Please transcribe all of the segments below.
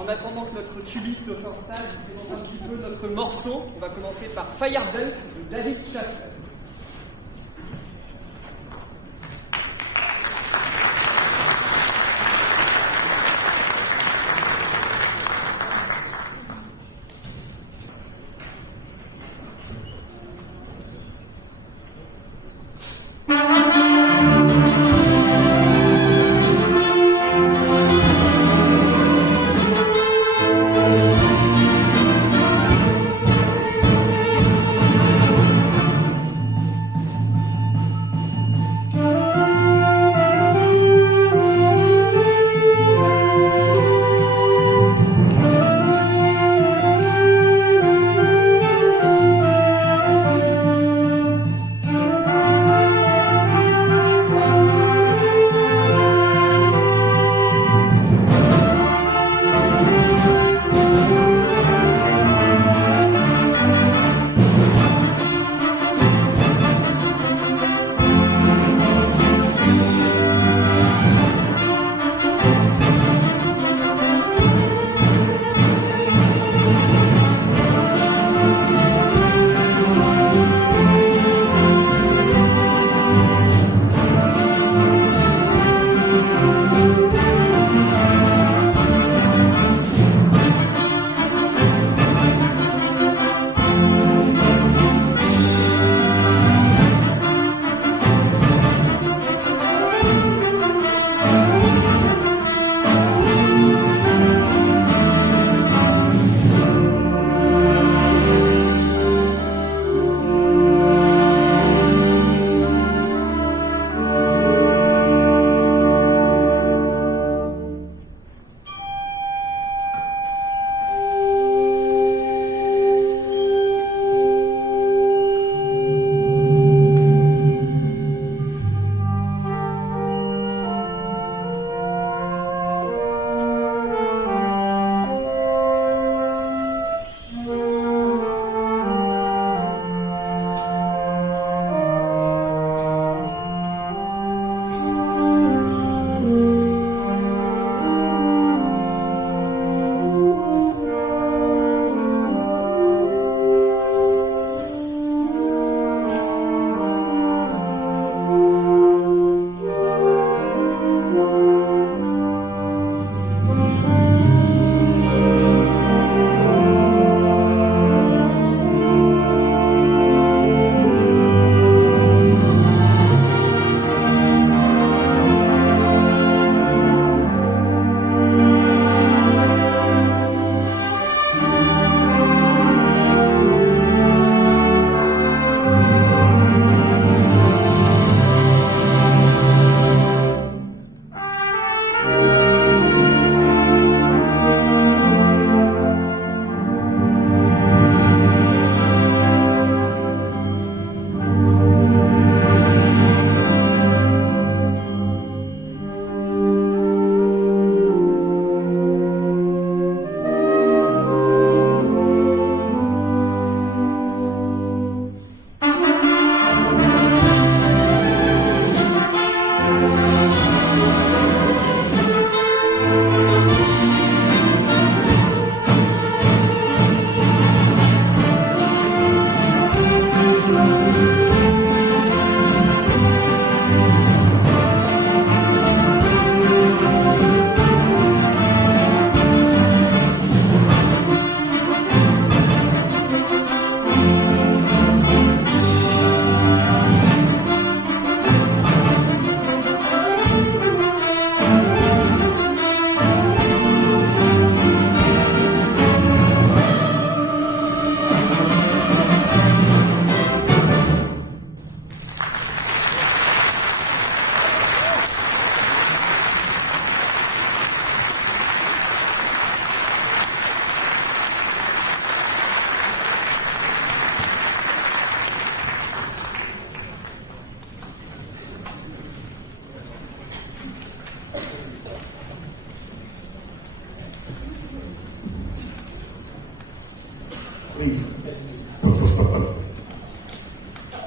En attendant que notre tubiste s'installe, je vous présente un petit peu notre morceau. On va commencer par Fire Dance de David Chaffee.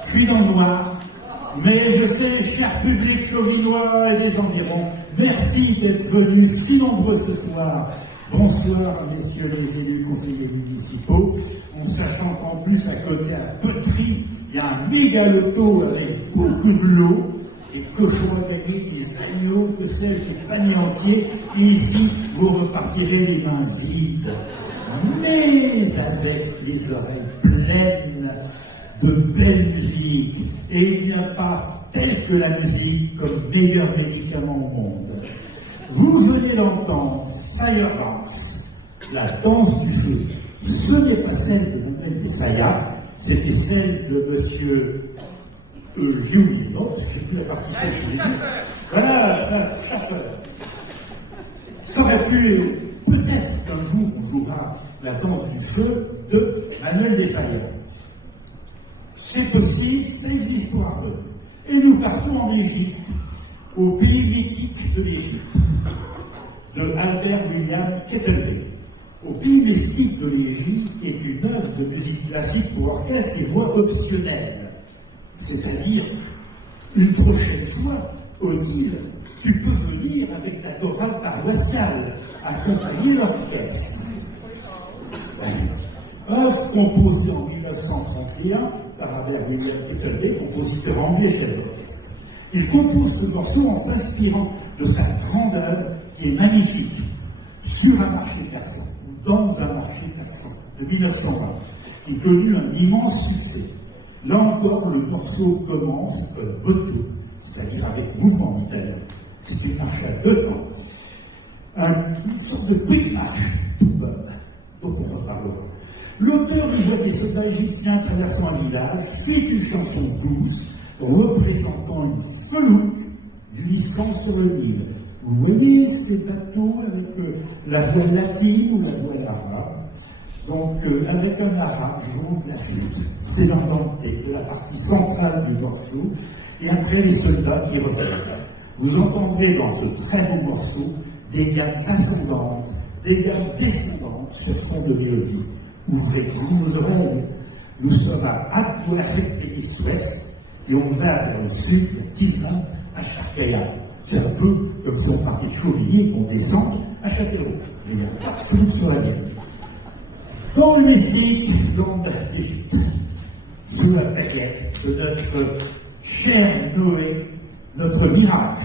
Je suis dans le noir, mais je sais, cher public chauvinois et des environs, merci d'être venus si nombreux ce soir. Bonsoir, messieurs les élus conseillers municipaux, en sachant qu'en plus, à côté à Poterie, il y a un méga loto avec beaucoup de lots, des cochons à gagner, des agneaux, que sais-je, des paniers entiers, et ici, vous repartirez les mains vides, mais avec les oreilles pleines de belle musique, et il n'y a pas tel que la musique comme meilleur médicament au monde. Vous venez d'entendre Saya Dance, la danse du feu. Ce n'est pas celle de Manuel de Saya, c'était celle de monsieur Giulino, parce que je ne sais plus la partie celle. Voilà, chasseur. Ça aurait pu, peut-être qu'un jour on jouera la danse du feu de Manuel de Saya. C'est possible, c'est une histoire. Et nous partons en Égypte, au pays mythique de l'Égypte, de Albert William Kettelbey. Au pays mystique de l'Égypte est une œuvre de musique classique pour orchestre et voix optionnelle. C'est-à-dire, une prochaine fois, Odile, tu peux venir avec la chorale paroissiale, accompagner l'orchestre. Œuvre composée en 1931 par Albert William Kettelbey, compositeur anglais chef d'orchestre. Il compose ce morceau en s'inspirant de sa grande œuvre qui est magnifique, sur un marché persan, ou dans un marché persan, de 1920, qui connut un immense succès. Là encore, le morceau commence comme botto, c'est-à-dire avec mouvement italien. C'est une marche à deux temps. Une sorte de quick marche, tout bonne, dont on reparlera. L'auteur du jeu des soldats égyptiens traversant un village fait une chanson douce représentant une felouque glissant sur le Nil. Vous voyez ces bateaux avec la voile latine ou la voile arabe. Donc, avec un arabe jaune classique, c'est l'entendé de la partie centrale du morceau, et après les soldats qui reviennent. Vous entendrez dans ce très beau morceau des gammes ascendantes, des gammes descendantes sur fond de mélodie. Ouvrez grand vos oreilles. Nous sommes à Akko, l'Afrique Ouest, et on va vers le sud, à Tizna, à Charkaya. C'est un peu comme si on partait de Chauvigny et qu'on descend à Châtellerault. Mais il n'y a pas de soupe sur la ligne. Dans le mystique, l'onde d'Égypte, sous la baguette de notre cher Noé, notre miracle.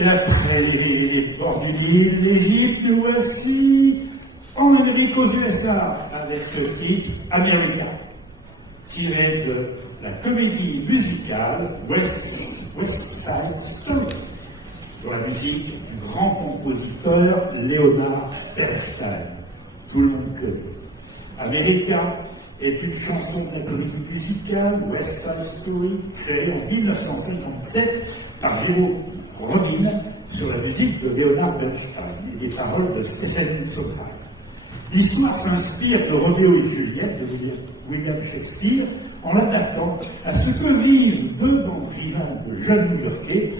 Et après les ports du Nil, l'Égypte, nous voici en Amérique aux USA, avec ce titre America, tiré de la comédie musicale West Side Story, sur la musique du grand compositeur Leonard Bernstein. Tout le monde connaît. America est une chanson de la comédie musicale West Side Story, créée en 1957 par Jérôme Robbins sur la musique de Leonard Bernstein et des paroles de Stephen Sondheim. L'histoire s'inspire de Roméo et Juliette de William Shakespeare en l'adaptant à ce que vivent deux bandes rivales de jeunes New-Yorkais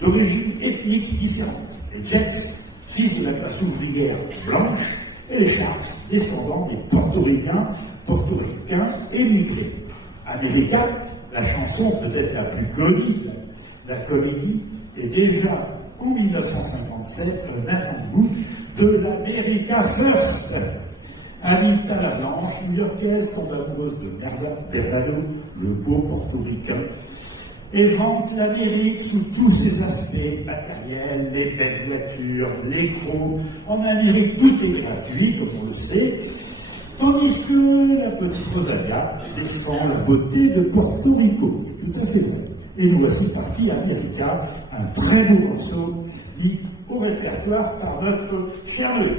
d'origine ethnique différente. Les Jets, fils de la classe ouvrière blanche, et les Sharks, descendants des portoricains émigrés. America, la chanson peut-être la plus connue, la comédie, est déjà en 1957 un avant-goût de l'America First. Anita la Blanche, new-yorkaise, tombe amoureuse de Bernardo, le beau portoricain, et vante l'Amérique sous tous ses aspects matériels, les belles voitures, les gros. En Amérique, tout est gratuit, comme on le sait, tandis que la petite Rosalia défend la beauté de Porto Rico. Tout à fait vrai. Et nous voici partis à America, un très beau morceau mis au répertoire par notre cher Leu.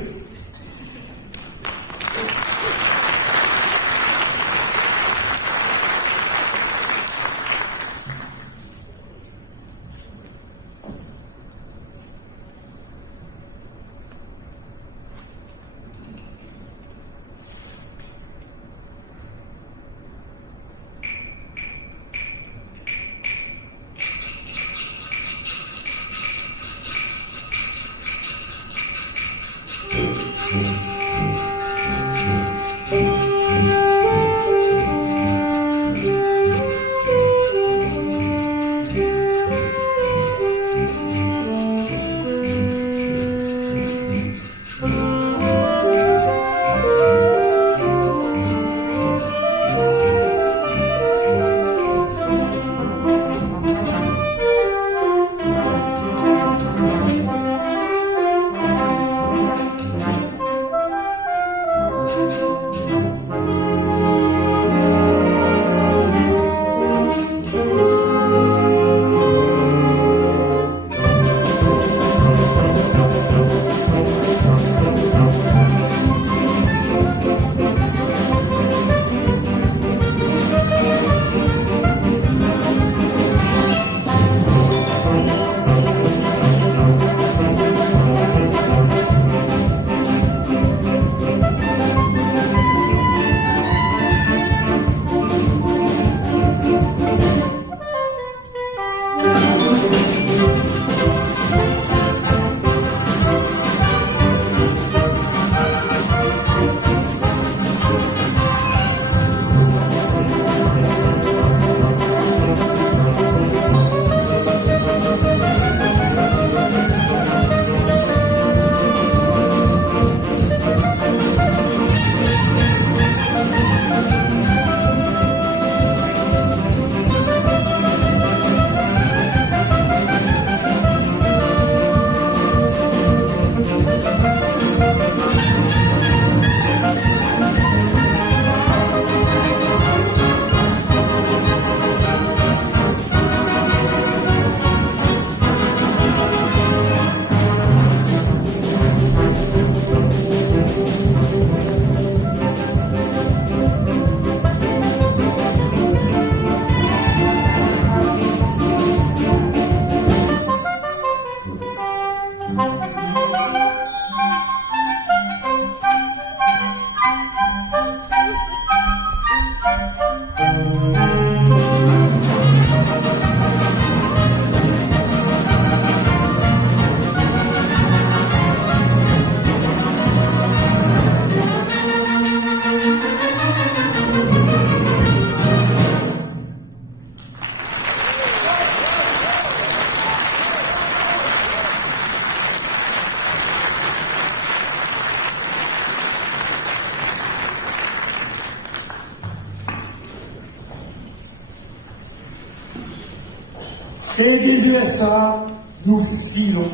Et des USA, nous filons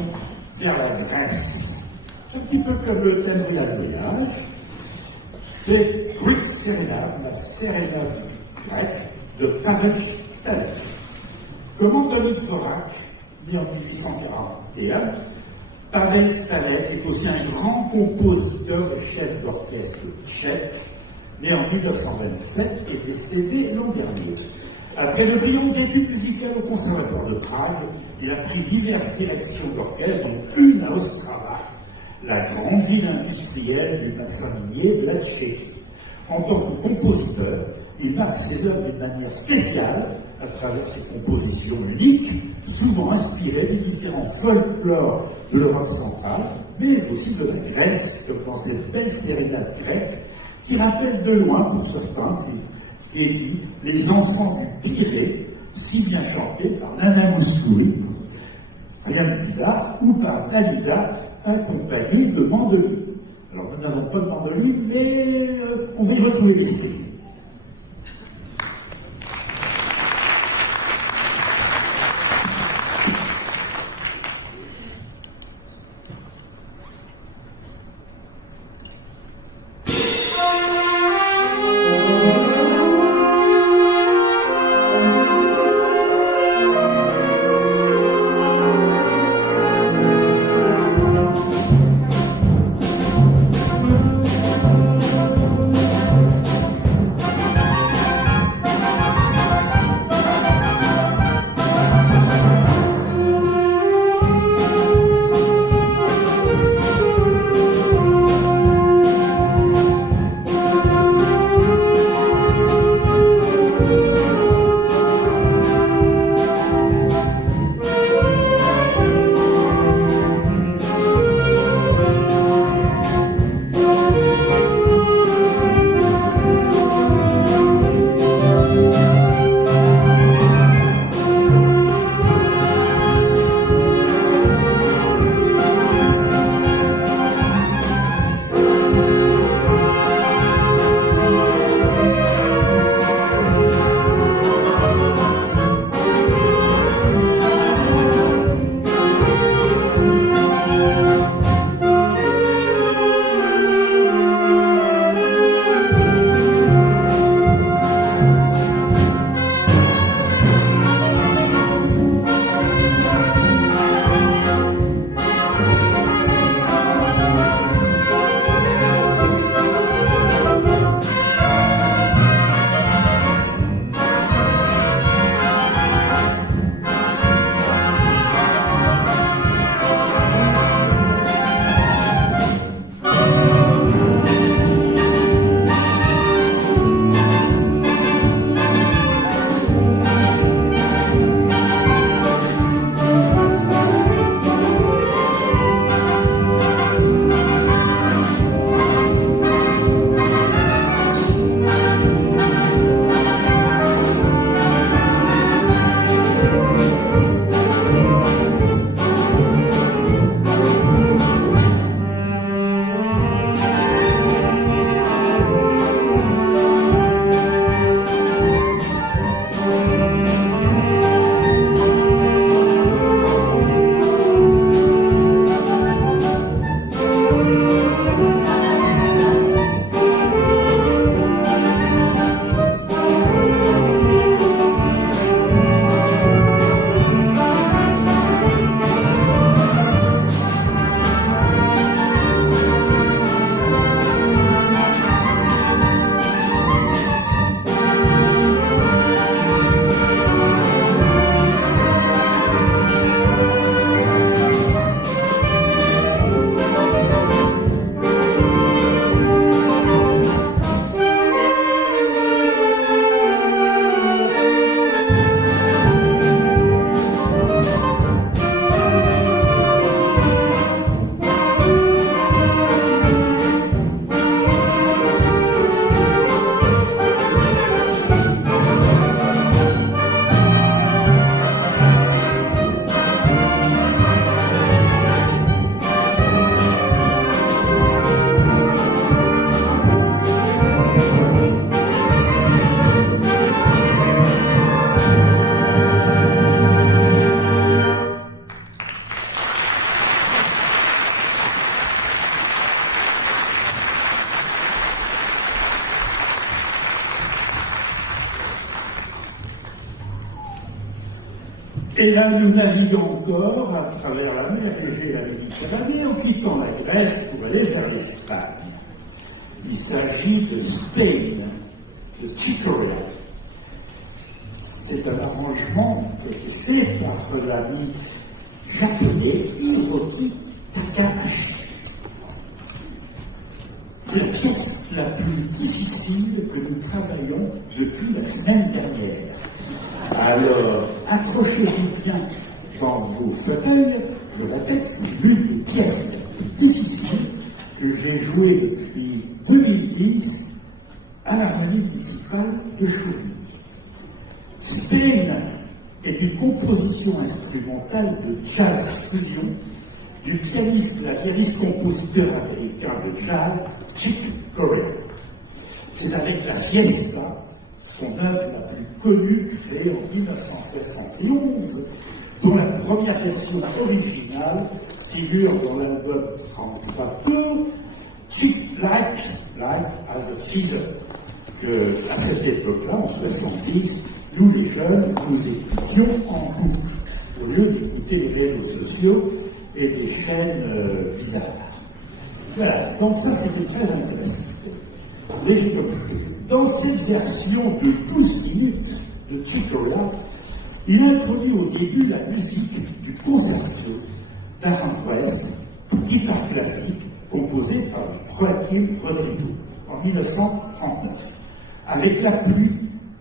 vers la Grèce. C'est un petit peu comme le thème du voyage. C'est Greek Serenade, la sérénade grecque de Pavel Stalek. Comme Antonín Dvořák, né en 1841, Pavel Stalek est aussi un grand compositeur et chef d'orchestre tchèque, né en 1927 et décédé l'an dernier. Après de brillantes études musicales au Conservatoire de Prague, il a pris diverses directions d'orchestre, dont une à Ostrava, la grande ville industrielle du bassin minier de la Tchéquie. En tant que compositeur, il marque ses œuvres d'une manière spéciale à travers ses compositions uniques, souvent inspirées des différents folklores de l'Europe centrale, mais aussi de la Grèce, comme dans cette belle sérénade grecque qui rappelle de loin, pour certains, ce qui est dit, les enfants du Pirée, si bien chantés par Nana Mouskouri, rien de bizarre, ou par Dalida, accompagnée de mandoline. Alors nous n'avons pas de mandoline, mais on va y retrouver les styles. Et là, nous naviguons encore à travers la mer Égée et la Méditerranée en quittant la Grèce pour aller vers l'Espagne. Il s'agit de Spain, de Chicoria. C'est un arrangement qui est fait par l'ami japonais Hiroki Takahashi. C'est la pièce la plus difficile que nous travaillons depuis la semaine dernière. Alors, accrochez-vous bien dans vos fauteuils. Je répète, c'est l'une des pièces les plus difficiles que j'ai jouées depuis 2010 à l'harmonie municipale de Chauvigny. Spain est une composition instrumentale de jazz fusion du pianiste, compositeur américain de jazz, Chick Corea. C'est avec la Fiesta, son œuvre la plus connue, créée en 1971, dont la première version originale figure dans l'album 33 tours, Chick Light as a Feather, que à cette époque-là, en 70, nous les jeunes, nous écoutions en boucle, au lieu d'écouter les réseaux sociaux et des chaînes bizarres. Voilà, donc ça c'était très intéressant. Dans cette version de 12 minutes de Chicoria, il introduit au début la musique du concerto d'Aranjuez, guitare classique composée par Joaquín Rodrigo en 1939, avec l'appui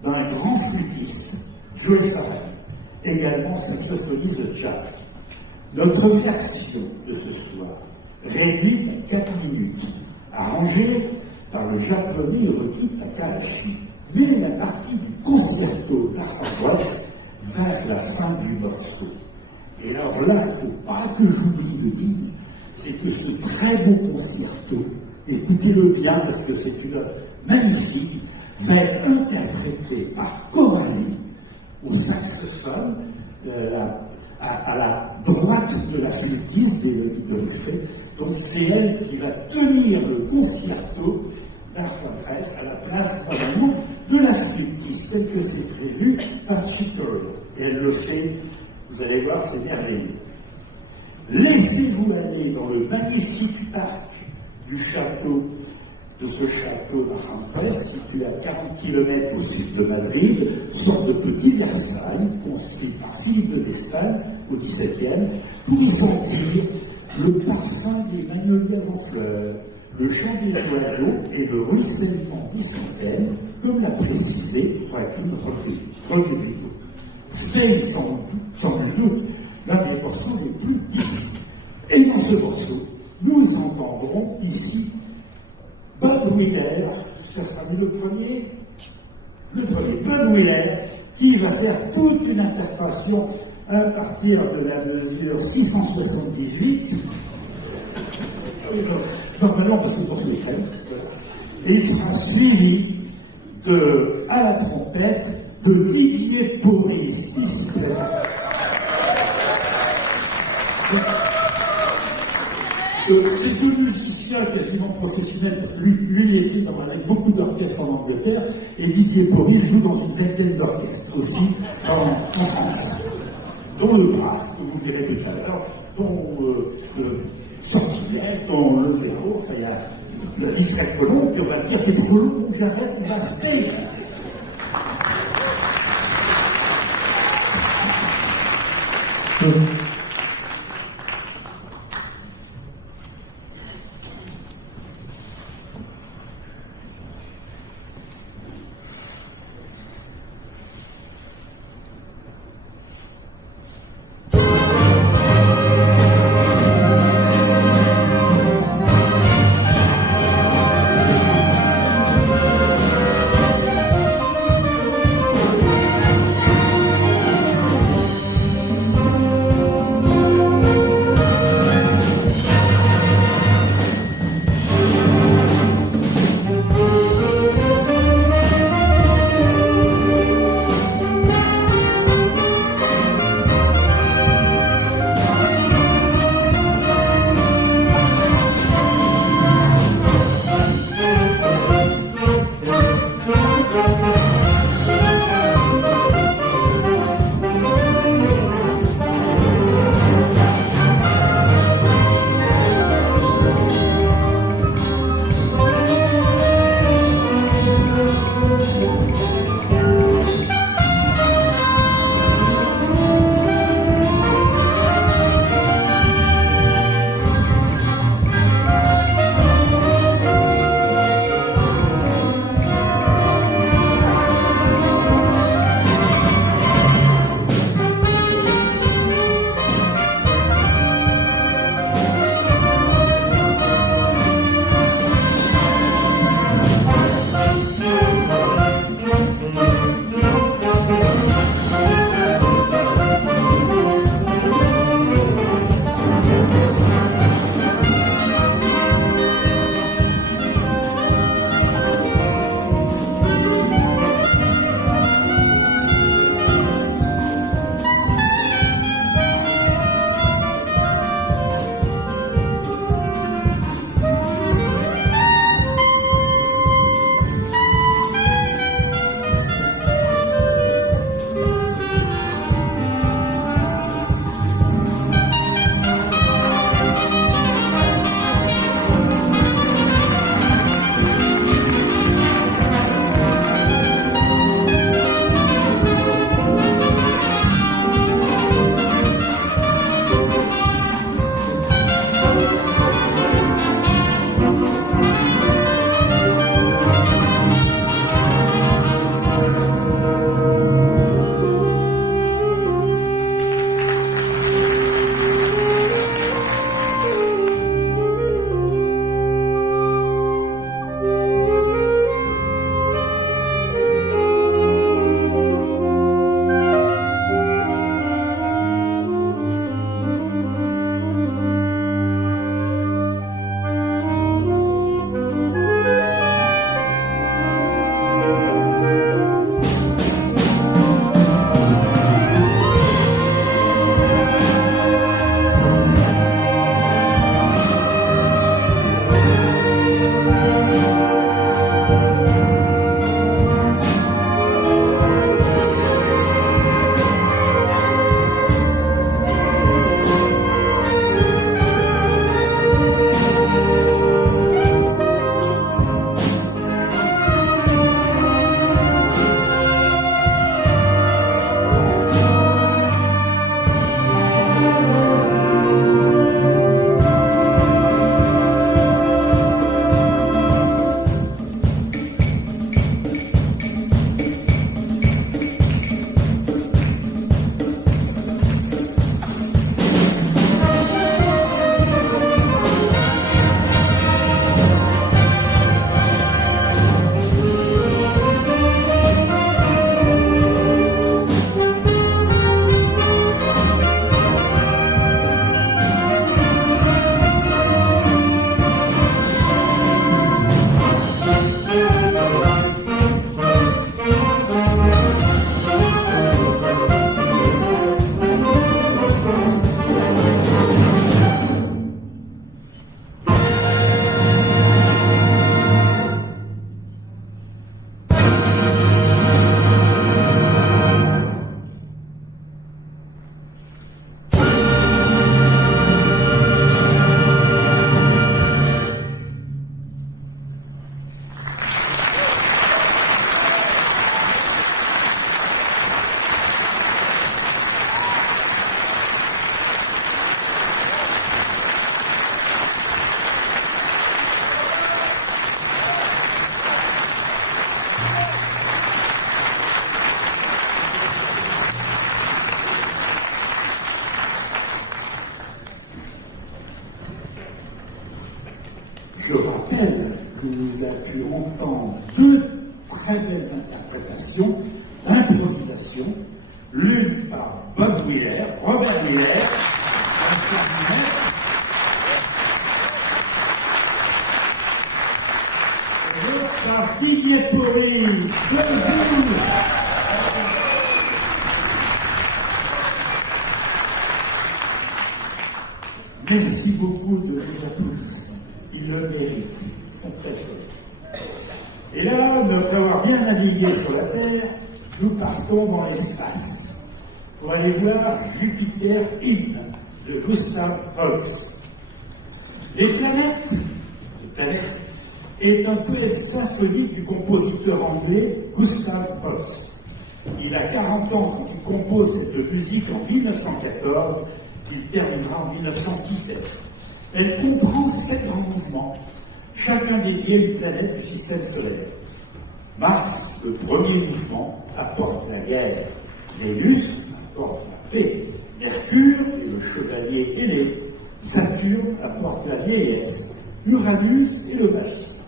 d'un grand flûtiste, Joe Sarai, également saxophoniste de jazz. Notre version de ce soir, réduite à 4 minutes, arrangée par le japonais Hiroki Takahashi, mais la partie du concerto d'Aranjuez vers la fin du morceau. Et alors là, il ne faut pas que j'oublie de dire, c'est que ce très beau concerto, écoutez-le bien parce que c'est une œuvre magnifique, va être interprété par Coralie au saxophone, à la droite de la flûtiste d'Élodie Godfrey. Donc c'est elle qui va tenir le concerto d'Aranjuez à la place normalement de la flûtiste, tel que c'est prévu par Chicoria. Et elle le fait, vous allez voir, c'est merveilleux. Laissez-vous aller dans le magnifique parc du château, de ce château d'Aranjuez, situé à 40 km au sud de Madrid, sorte de petit Versailles, construit par Philippe d'Espagne au XVIIe, pour y sentir le parfum des magnolias en fleurs, le chant des oiseaux et le ruissellement du fontaine, comme l'a précisé Joaquín Rodrigo. Spain, sans nul doute, l'un des morceaux les plus difficiles. Et dans ce morceau, nous entendrons ici Bud Willer, ça sera le premier, Bud Willer, qui va faire toute une interprétation à partir de la mesure 678, normalement parce que pour ce crème, et il sera suivi à la trompette de Didier Porris, ici présent. C'est deux musiciens quasiment professionnels, parce que lui il était dans beaucoup d'orchestres en Angleterre, et Didier Porris joue dans une vingtaine d'orchestres aussi en France, dont le Brass, que vous verrez tout à l'heure, dont le Sortilège, dont le Véro, enfin il y a le Israël Colomb, puis on va dire qu'il est trop long, j'arrête, on va se faire. pu entendre deux très belles interprétations d'improvisation, l'une par Bob Wheeler, Robert Wheeler, et l'autre par Didier Pauly. Merci beaucoup de vos applaudissements. Ils le méritent. Ils sont très forts. Et là, après avoir bien navigué sur la Terre, nous partons dans l'espace pour aller voir Jupiter In de Gustav Holst. Les planètes est un poème symphonique du compositeur anglais Gustav Holst. Il a 40 ans quand il compose cette musique en 1914, qu'il terminera en 1917. Elle comprend 7 grands mouvements, chacun dédié à une planète du système solaire. Mars, le premier mouvement, apporte la guerre. Vénus apporte la paix. Mercure est le chevalier ailé. Saturne apporte la vieillesse. Uranus est le magicien.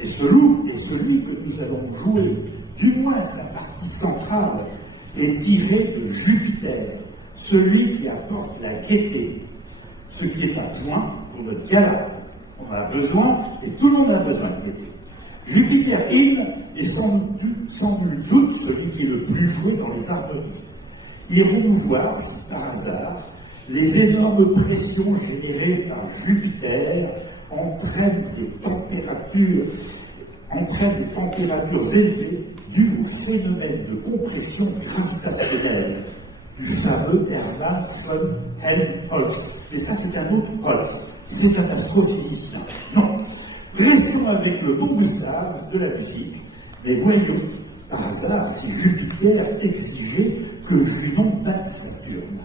Et celui que nous allons jouer, du moins sa partie centrale, est tiré de Jupiter, celui qui apporte la gaieté, ce qui est un point pour notre gala. On a besoin, et tout le monde a besoin de gaieté. Jupiter In est sans nul doute celui qui est le plus joué dans les harmonies. Irons-nous voir si par hasard les énormes pressions générées par Jupiter entraînent des températures élevées dues au phénomène de compression gravitationnelle du fameux Hermann von Helmholtz. Et ça, c'est un autre Holtz. C'est un astrophysicien. Non. Restons avec le bon Gustave de la musique, mais voyons, par hasard, si Jupiter exigeait que Junon batte Saturne.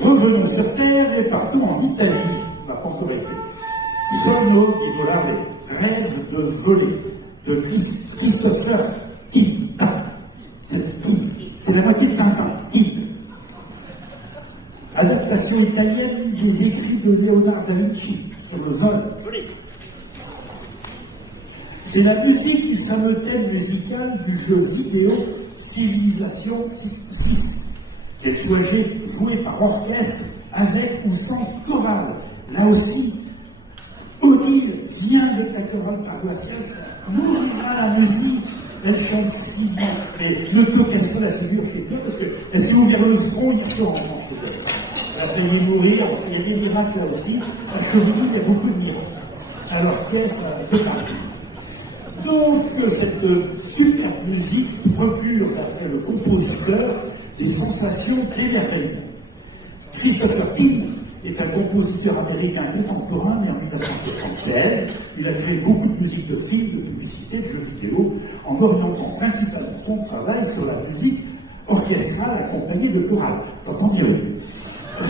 Revenons sur Terre et partons en Italie. On n'a pas encore été Sogno di volare, rêve de voler, de Christopher Tim. C'est la moitié de Tintin, Tim. Adaptation italienne des écrits de Leonardo da Vinci sur le vol. C'est la musique du fameux thème musical du jeu vidéo Civilization 6, qu'elle soit jouée par orchestre, avec ou sans chorale. Là aussi, Odile vient avec la chorale paroissiale, nourrira la musique, elle chante si bien, mais ne te casse pas la figure chez toi, parce que est-ce que vous verrez le front, il sort en France. Elle a fait les mourir, il y a des miracles là aussi, parce que je vous dis, il y a beaucoup de miracles. À l'orchestre, de partout. Donc, cette super musique procure, d'après le compositeur, des sensations d'émerveillement. Christopher Tim est un compositeur américain contemporain, né en 1976. Il a créé beaucoup de musique de films, de publicité, de jeux vidéo, en orientant principalement son travail sur la musique orchestrale accompagnée de chorales. T'entends bien, oui.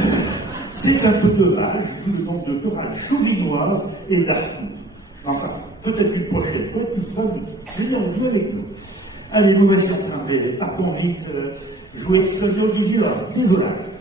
C'est un peu dommage, vu le nombre de chorales chauvinoises et d'artistes. Enfin, peut-être une prochaine fois, tu vas venir jouer avec nous. Allez, nous voici en train de partons vite, jouer Sogno di volare.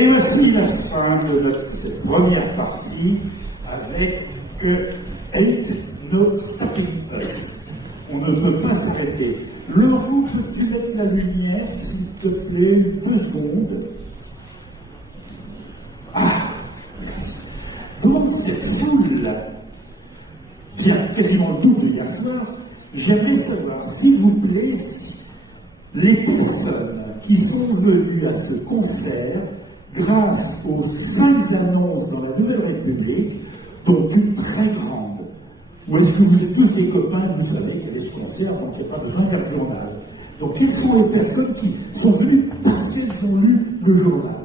Et aussi la fin de cette première partie avec Ain't No Stopping Us. On ne peut pas s'arrêter. Laurent, peux-tu mettre la lumière, s'il te plaît, 2 secondes? Ah, dans cette foule, bien quasiment double hier soir, j'aimerais savoir, s'il vous plaît, si les personnes qui sont venues à ce concert, grâce aux 5 annonces dans la Nouvelle République, dont une très grande. Ou est-ce que vous êtes tous des copains, vous savez qu'il y a ce concert, donc il n'y a pas besoin de lire le journal. Donc quelles sont les personnes qui sont venues parce qu'elles ont lu le journal?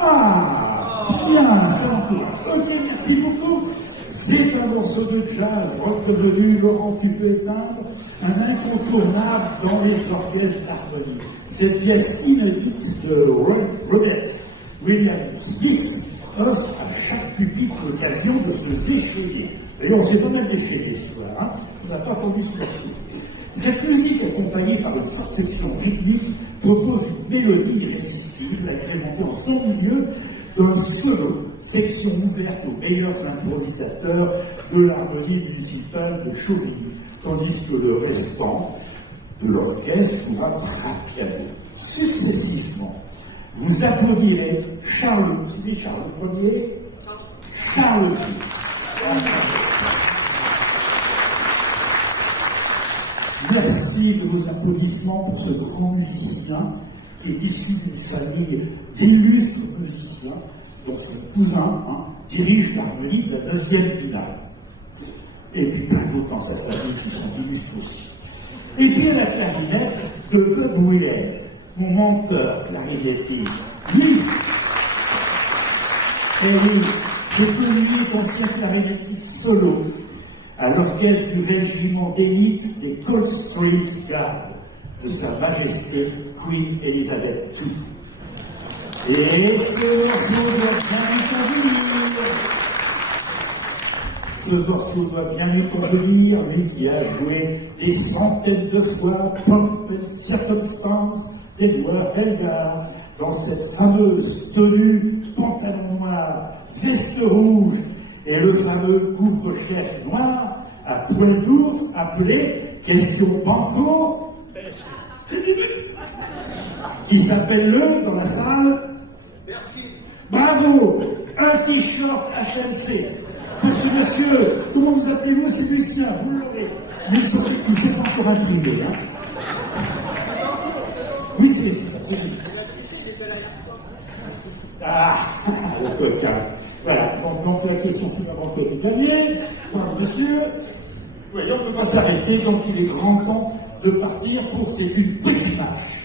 Ah, bien, ça encourage. Ok, merci beaucoup. C'est un morceau de jazz revenu, Laurent, tu peux éteindre, un incontournable dans les orchestres d'harmonie. Cette pièce inédite de Robert Williams Smith offre à chaque public l'occasion de se déchaîner. D'ailleurs, on s'est pas mal déchaîné ce soir, hein. On n'a pas entendu ce morceau. Cette musique, accompagnée par une forte section rythmique, propose une mélodie irrésistible, agrémentée en son milieu d'un solo, section ouverte aux meilleurs improvisateurs de l'harmonie municipale de Chauvigny, tandis que le restant de l'orchestre pourra traquer successivement. Vous applaudirez Charles Ier, Charles II. Merci de vos applaudissements pour ce grand musicien qui est issu d'une famille d'illustres musiciens, dont ses cousins dirigent l'harmonie de la 9e Pinale. Et puis plein d'autres dans sa famille qui sont illustres aussi. Et puis à la clarinette de Bob Willem, mon menteur clarinettiste. Lui, et lui, c'est que lui est ancien clarinettiste solo à l'orchestre du régiment d'élite des Coldstream Guards de Sa Majesté Queen Elizabeth II. Et ce morceau doit bien lui convenir, lui qui a joué des centaines de fois Pomp and Circumstance d'Edward Elgar dans cette fameuse tenue, pantalon noir, veste rouge et le fameux couvre-chef noir à poil d'ours appelé Question Banco, qui s'appelle le dans la salle. Bravo, un t-shirt HMC. Monsieur, comment vous appelez-vous? C'est Lucien, vous l'aurez. Mais il ne s'est pas encore habillé. Hein. Oui, c'est ça, c'est juste. Ah, le coquin. Voilà, donc la question suivante que vous gagnez. Monsieur, voyez, on ne peut pas s'arrêter, donc il est grand temps de partir pour une petite marche.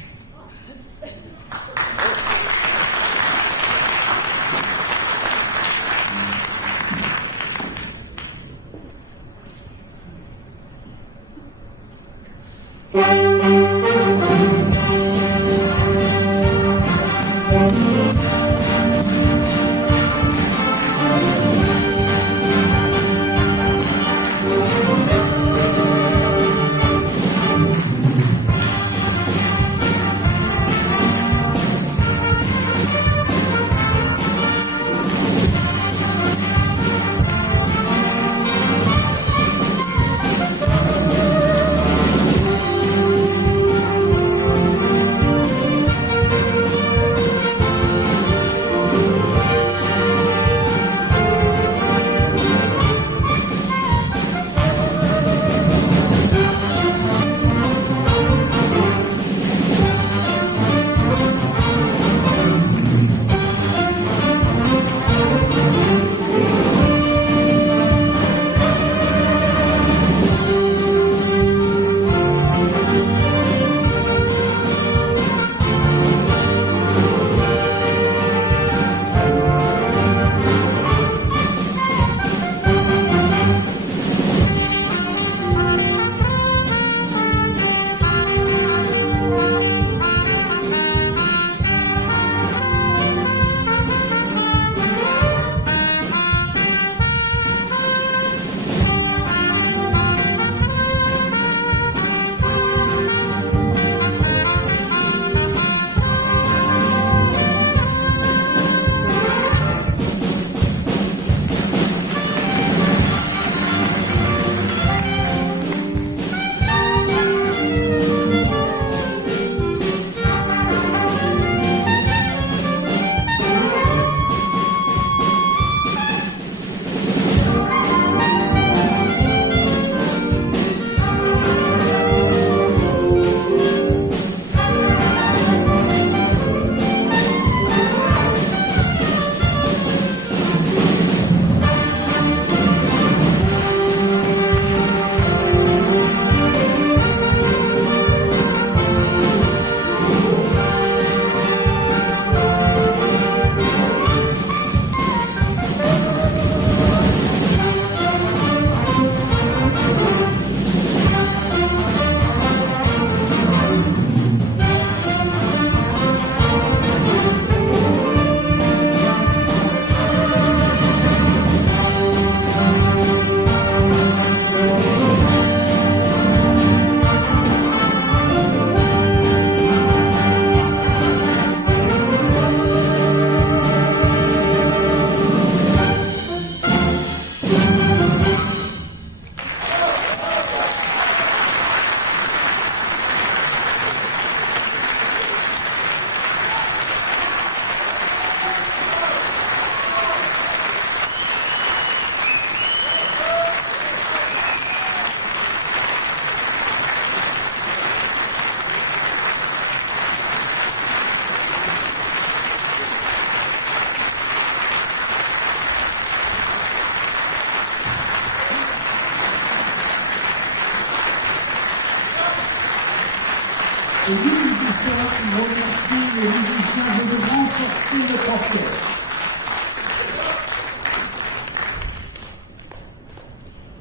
Et les musiciens remercient les musiciens de renforcer notre orchestre.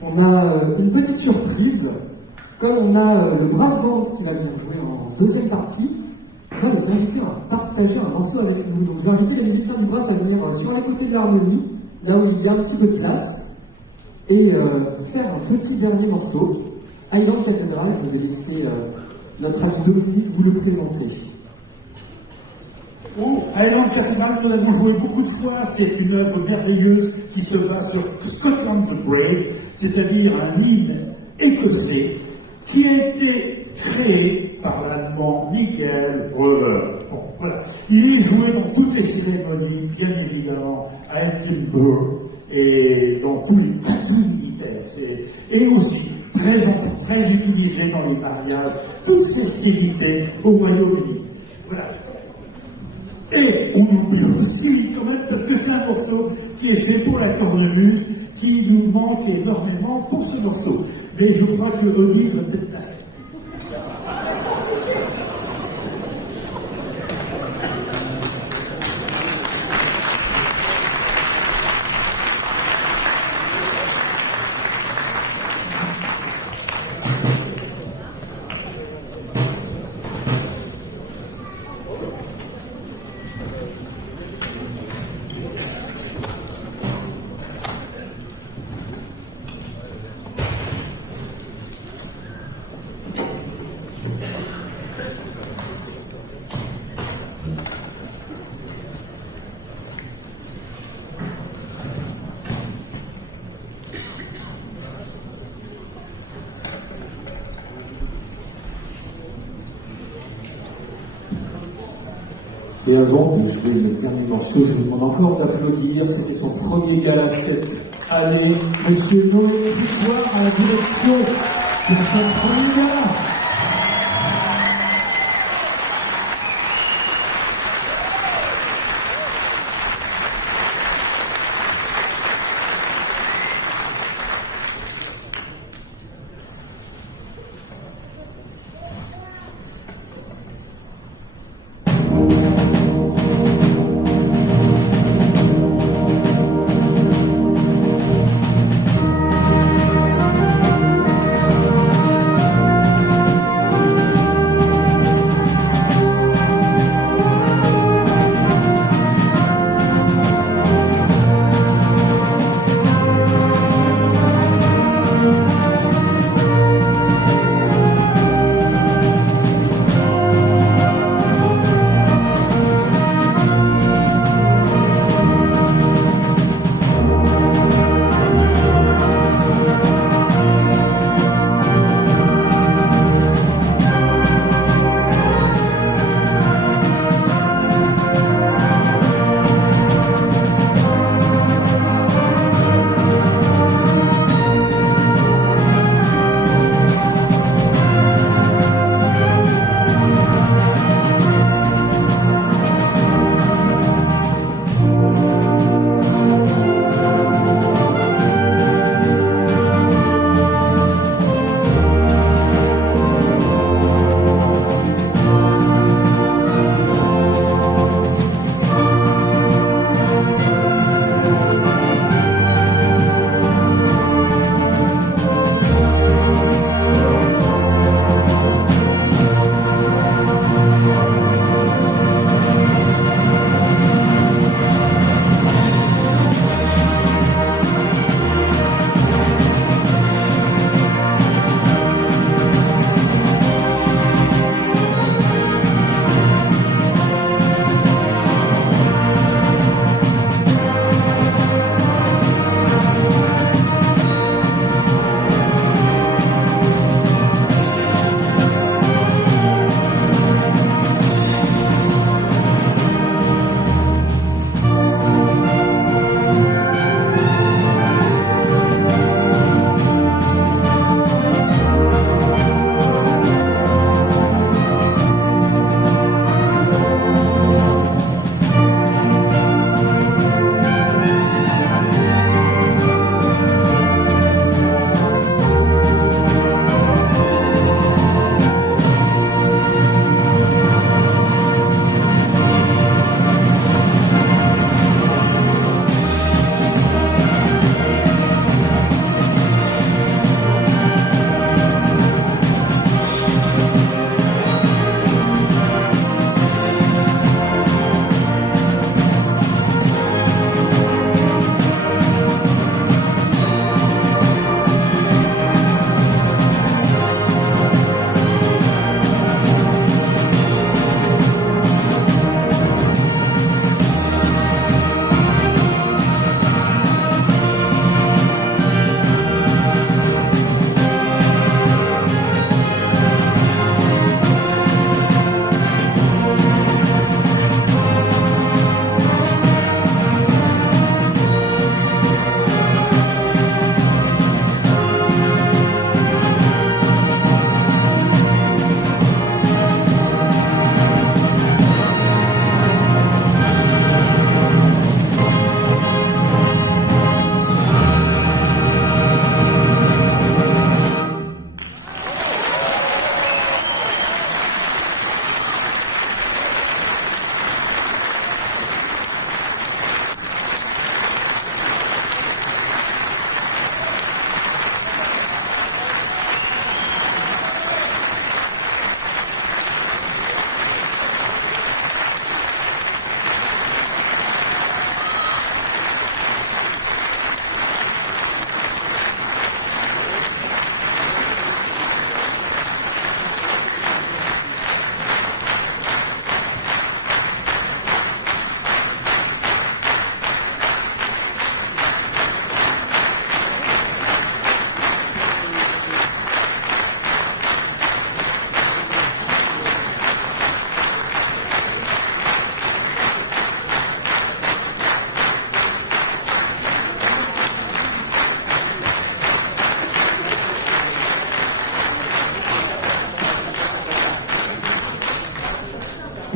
On a une petite surprise. Comme on a le brass band qui va venir jouer en deuxième partie, on va les inviter à partager un morceau avec nous. Donc je vais inviter les musiciens du brass à venir sur les côtés de l'harmonie, là où il y a un petit peu de place, et faire un petit dernier morceau. Highland Cathedral, je vais laisser notre ami Dominique vous le présenter. Oh, Highland Cathedral, nous l'avons joué beaucoup de fois. C'est une œuvre merveilleuse qui se base sur Scotland the Brave, c'est-à-dire un hymne écossais qui a été créé par l'allemand Michael Breuer. Bon, voilà. Il est joué dans toutes les cérémonies, bien évidemment, à Edinburgh et dans tous les partis militaires. Et aussi très utilisé dans les mariages, toutes festivités au Royaume-Uni. Voilà. Et on oublie aussi, quand même, parce que c'est un morceau qui est fait pour la cornemuse, qui nous manque énormément pour ce morceau. Mais je crois que Odile va peut-être la faire. Et avant de jouer le dernier morceau, je vous demande encore d'applaudir. C'était son premier gala cette année. Monsieur Noé Victoire à la direction de son premier gala.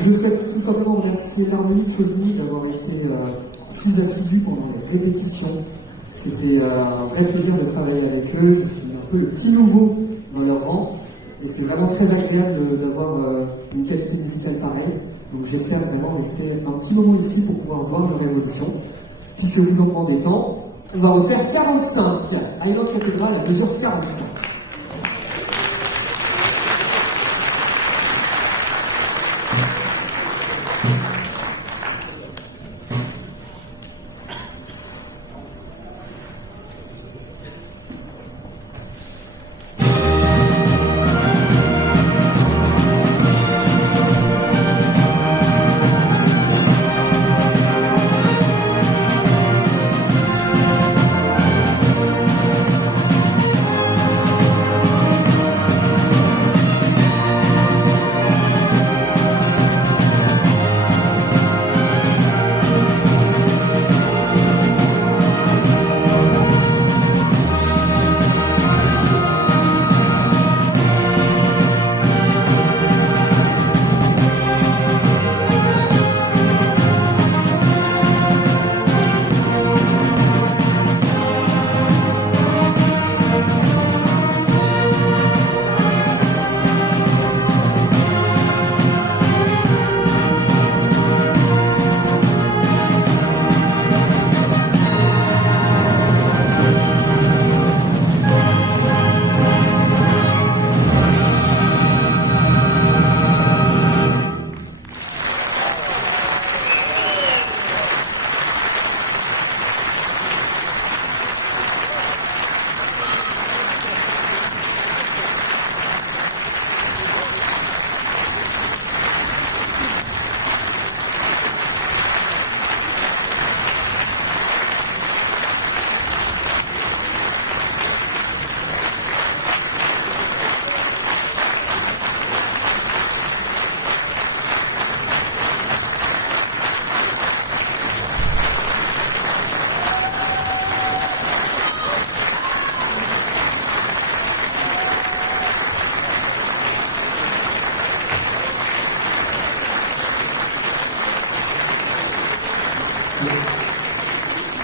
je souhaite tout simplement remercier l'harmonique Chevigny d'avoir été si assidus pendant les répétitions. C'était un vrai plaisir de travailler avec eux. Je suis un peu le petit nouveau dans leur rang. Et c'est vraiment très agréable d'avoir une qualité musicale pareille. Donc j'espère vraiment rester un petit moment ici pour pouvoir voir leur évolution. Puisque vous en demandez tant, on va refaire 45 à une autre cathédrale à 2h45.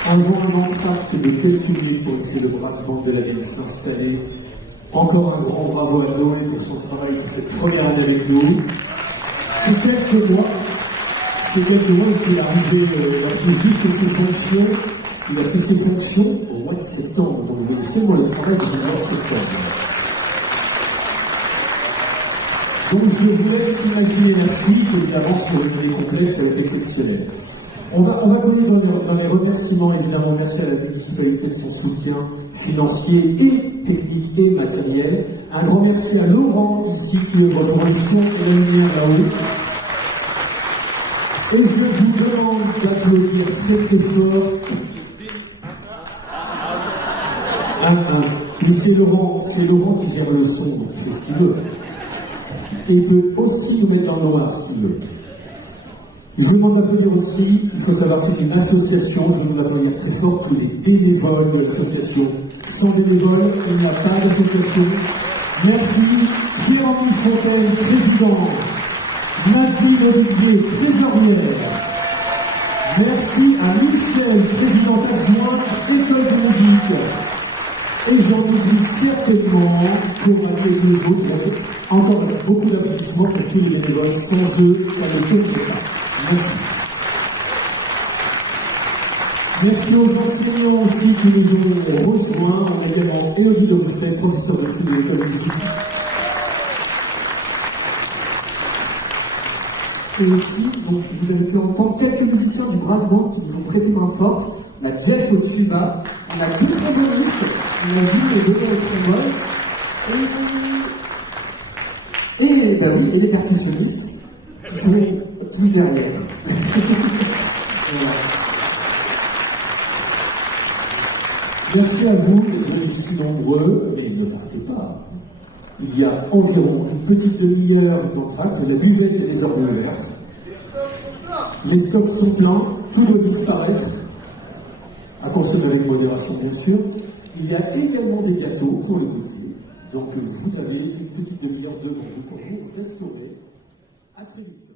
Avant un entracte de quelques minutes pour laisser le brassement de la ville s'installer. Encore un grand bravo à Noël pour son travail pour cette première année avec nous. C'est quelques mois qu'il est arrivé, il a fait juste ses fonctions. Il a fait ses fonctions au mois de septembre. Donc vous connaissez, moi, le travail du mois de septembre. Donc je vous laisse imaginer la suite, évidemment, sur une année complète, ça va être exceptionnel. On va donner dans les remerciements, évidemment, merci à la municipalité de son soutien financier et technique et matériel. Un grand merci à Laurent, ici, qui est votre production et la lumière là-haut. Et je vous demande d'applaudir très très fort. Mais c'est Laurent qui gère le son, donc c'est ce qu'il veut. Et il peut aussi nous mettre dans le noir, s'il veut. Je vous demande d'applaudir aussi, il faut savoir que c'est une association, je vous demande d'applaudir très fort tous les bénévoles de l'association. Sans bénévoles, il n'y a pas d'association. Merci Jérémy Fontaine, président. Nadine Olivier, trésorière. Merci à Michel, présidente adjointe, école de musique. Et j'en oublie certainement pour avec les autres. Encore beaucoup d'applaudissements pour tous les bénévoles. Sans eux, ça ne peut pas. Merci. Merci aux enseignants aussi qui nous ont rejoints. On a également Élodie de Roustet, professeur de film de l'école de musique. Et aussi, donc, vous avez pu entendre quelques musiciens du Brass Band qui nous ont prêté main forte. On a Jeff au tuba, on a deux trombonistes, on a vu les deux trombones, et les percussionnistes qui sont tous derrière. Voilà. Merci à vous d'être ici nombreux, et ne partez pas. Il y a environ une petite demi-heure d'entracte, la buvette et les orgues vertes. Les stocks sont pleins, tout doit disparaître, à consommer avec modération bien sûr. Il y a également des gâteaux pour le goûter, donc vous avez une petite demi-heure devant vous pour vous restaurer. À très vite.